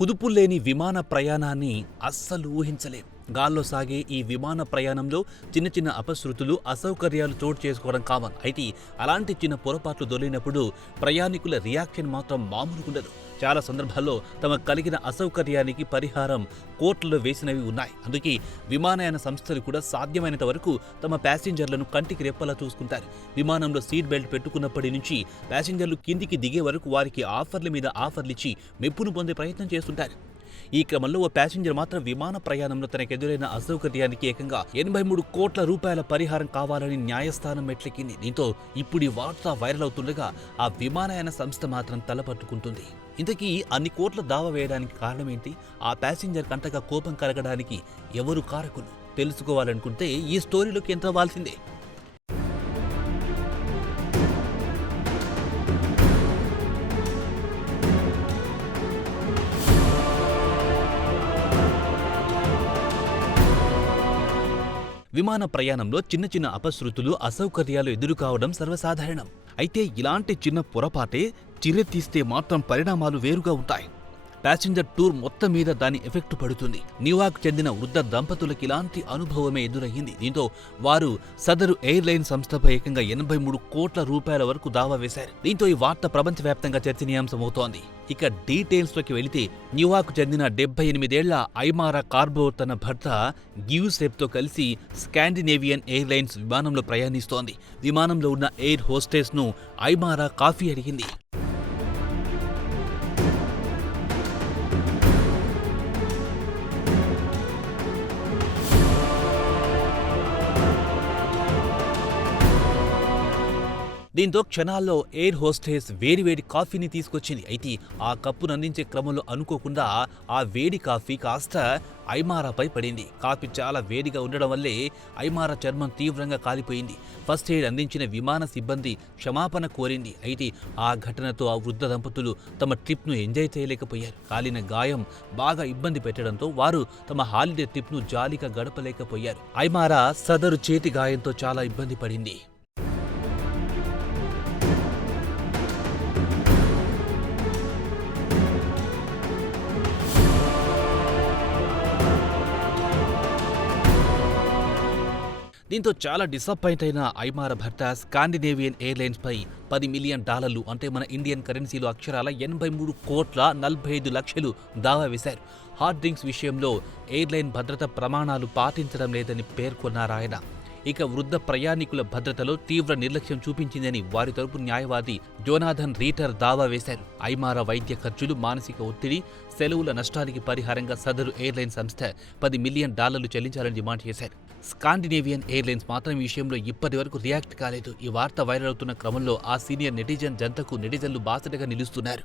కుదుపుల్లేని విమాన ప్రయాణాన్ని అస్సలు ఊహించలేం. గాల్లో సాగే ఈ విమాన ప్రయాణంలో చిన్న చిన్న అపశృతులు, అసౌకర్యాలు చోటు చేసుకోవడం కామన్. అయితే అలాంటి చిన్న పొరపాట్లు దొర్లినప్పుడు ప్రయాణికుల రియాక్షన్ మాత్రం మామూలుగుండదు. చాలా సందర్భాల్లో తమకు కలిగిన అసౌకర్యానికి పరిహారం కోట్లలో వేసినవి ఉన్నాయి. అందుకే విమానయాన సంస్థలు కూడా సాధ్యమైనంత వరకు తమ ప్యాసింజర్లను కంటికి రెప్పలా చూసుకుంటారు. విమానంలో సీట్ బెల్ట్ పెట్టుకున్నప్పటి నుంచి ప్యాసింజర్లు కిందికి దిగే వరకు వారికి ఆఫర్ల మీద ఆఫర్లిచ్చి మెప్పును పొందే ప్రయత్నం చేస్తుంటారు. ఈ క్రమంలో ఓ ప్యాసింజర్ మాత్రం విమాన ప్రయాణంలో తనకెదురైన అసౌకర్యానికి ఏకంగా 83 కోట్ల రూపాయల పరిహారం కావాలని న్యాయస్థానం మెట్లెక్కింది. దీంతో ఇప్పుడు ఈ వార్త వైరల్ అవుతుండగా ఆ విమానయాన సంస్థ మాత్రం తలపట్టుకుంటుంది. ఇంతకీ అన్ని కోట్ల దావా వేయడానికి కారణమేంటి? ఆ ప్యాసింజర్ కంటగా కోపం కలగడానికి ఎవరు కారకులు? తెలుసుకోవాలనుకుంటే ఈ స్టోరీలోకి ఎంటర్ అవ్వాల్సిందే. విమాన ప్రయాణంలో చిన్న చిన్న అపశృతులు, అసౌకర్యాలు ఎదురుకావడం సర్వసాధారణం. అయితే ఇలాంటి చిన్న పొరపాటే చిర్రెత్తిస్తే మాత్రం పరిణామాలు వేరుగా ఉంటాయి. ప్యాసింజర్ టూర్ మొత్తం మీద దాని ఎఫెక్ట్ పడుతుంది. న్యూయార్క్ చెందిన వృద్ధ దంపతులకు ఇలాంటి అనుభవమే ఎదురయ్యింది. దీంతో వారు సదరు ఎయిర్లైన్ సంస్థపై ఏకంగా 83 కోట్ల రూపాయల వరకు దావా వేశారు. దీంతో ఈ వార్త ప్రపంచవ్యాప్తంగా చర్చనీయాంశమవుతోంది. ఇక డీటెయిల్స్లోకి వెళితే న్యూయార్క్ చెందిన 78 ఏళ్ల ఐమారా కార్బో తన భర్త గియూసెప్తో కలిసి స్కాండినేవియన్ ఎయిర్లైన్స్ విమానంలో ప్రయాణిస్తోంది. విమానంలో ఉన్న ఎయిర్ హోస్టెస్ను ఐమారా కాఫీ అడిగింది. దీంతో క్షణాల్లో ఎయిర్ హోస్టెస్ వేడివేడి కాఫీని తీసుకొచ్చింది. అయితే ఆ కప్పును అందించే క్రమంలో అనుకోకుండా ఆ వేడి కాఫీ కాస్త ఐమారాపై పడింది. కాఫీ చాలా వేడిగా ఉండడం వల్లే ఐమారా చర్మం తీవ్రంగా కాలిపోయింది. ఫస్ట్ ఎయిడ్ అందించిన విమాన సిబ్బంది క్షమాపణ కోరింది. అయితే ఆ ఘటనతో ఆ వృద్ధ దంపతులు తమ ట్రిప్ను ఎంజాయ్ చేయలేకపోయారు. కాలిన గాయం బాగా ఇబ్బంది పెట్టడంతో వారు తమ హాలిడే ట్రిప్ను జాలీగా గడపలేకపోయారు. ఐమారా సదరు చేతి గాయంతో చాలా ఇబ్బంది పడింది. దీంతో చాలా డిసప్పాయింట్ అయిన ఐమారా భర్త స్కాండినేవియన్ ఎయిర్లైన్స్ పై $10 మిలియన్ అంటే మన ఇండియన్ కరెన్సీలో అక్షరాల 83 కోట్ల 45 లక్షలు దావా వేశారు. హాట్ డ్రింక్స్ విషయంలో ఎయిర్లైన్ భద్రతా ప్రమాణాలు పాటించడం లేదని పేర్కొన్నారాయన. ఇక వృద్ధ ప్రయాణికుల భద్రతలో తీవ్ర నిర్లక్ష్యం చూపించిందని వారి తరపు న్యాయవాది జోనాథన్ రీటర్ దావా వేశారు. ఐమారా వైద్య ఖర్చులు, మానసిక ఒత్తిడి, సెలవుల నష్టానికి పరిహారంగా సదరు ఎయిర్లైన్ సంస్థ $10 మిలియన్ చెల్లించాలని డిమాండ్ చేశారు. స్కాండినేవియన్ ఎయిర్లైన్స్ మాత్రం ఈ విషయంలో ఇప్పటి వరకు రియాక్ట్ కాలేదు. ఈ వార్త వైరల్ అవుతున్న క్రమంలో ఆ సీనియర్ నెటిజన్ జంతకు నెటిజన్లు బాసటగా నిలుస్తున్నారు.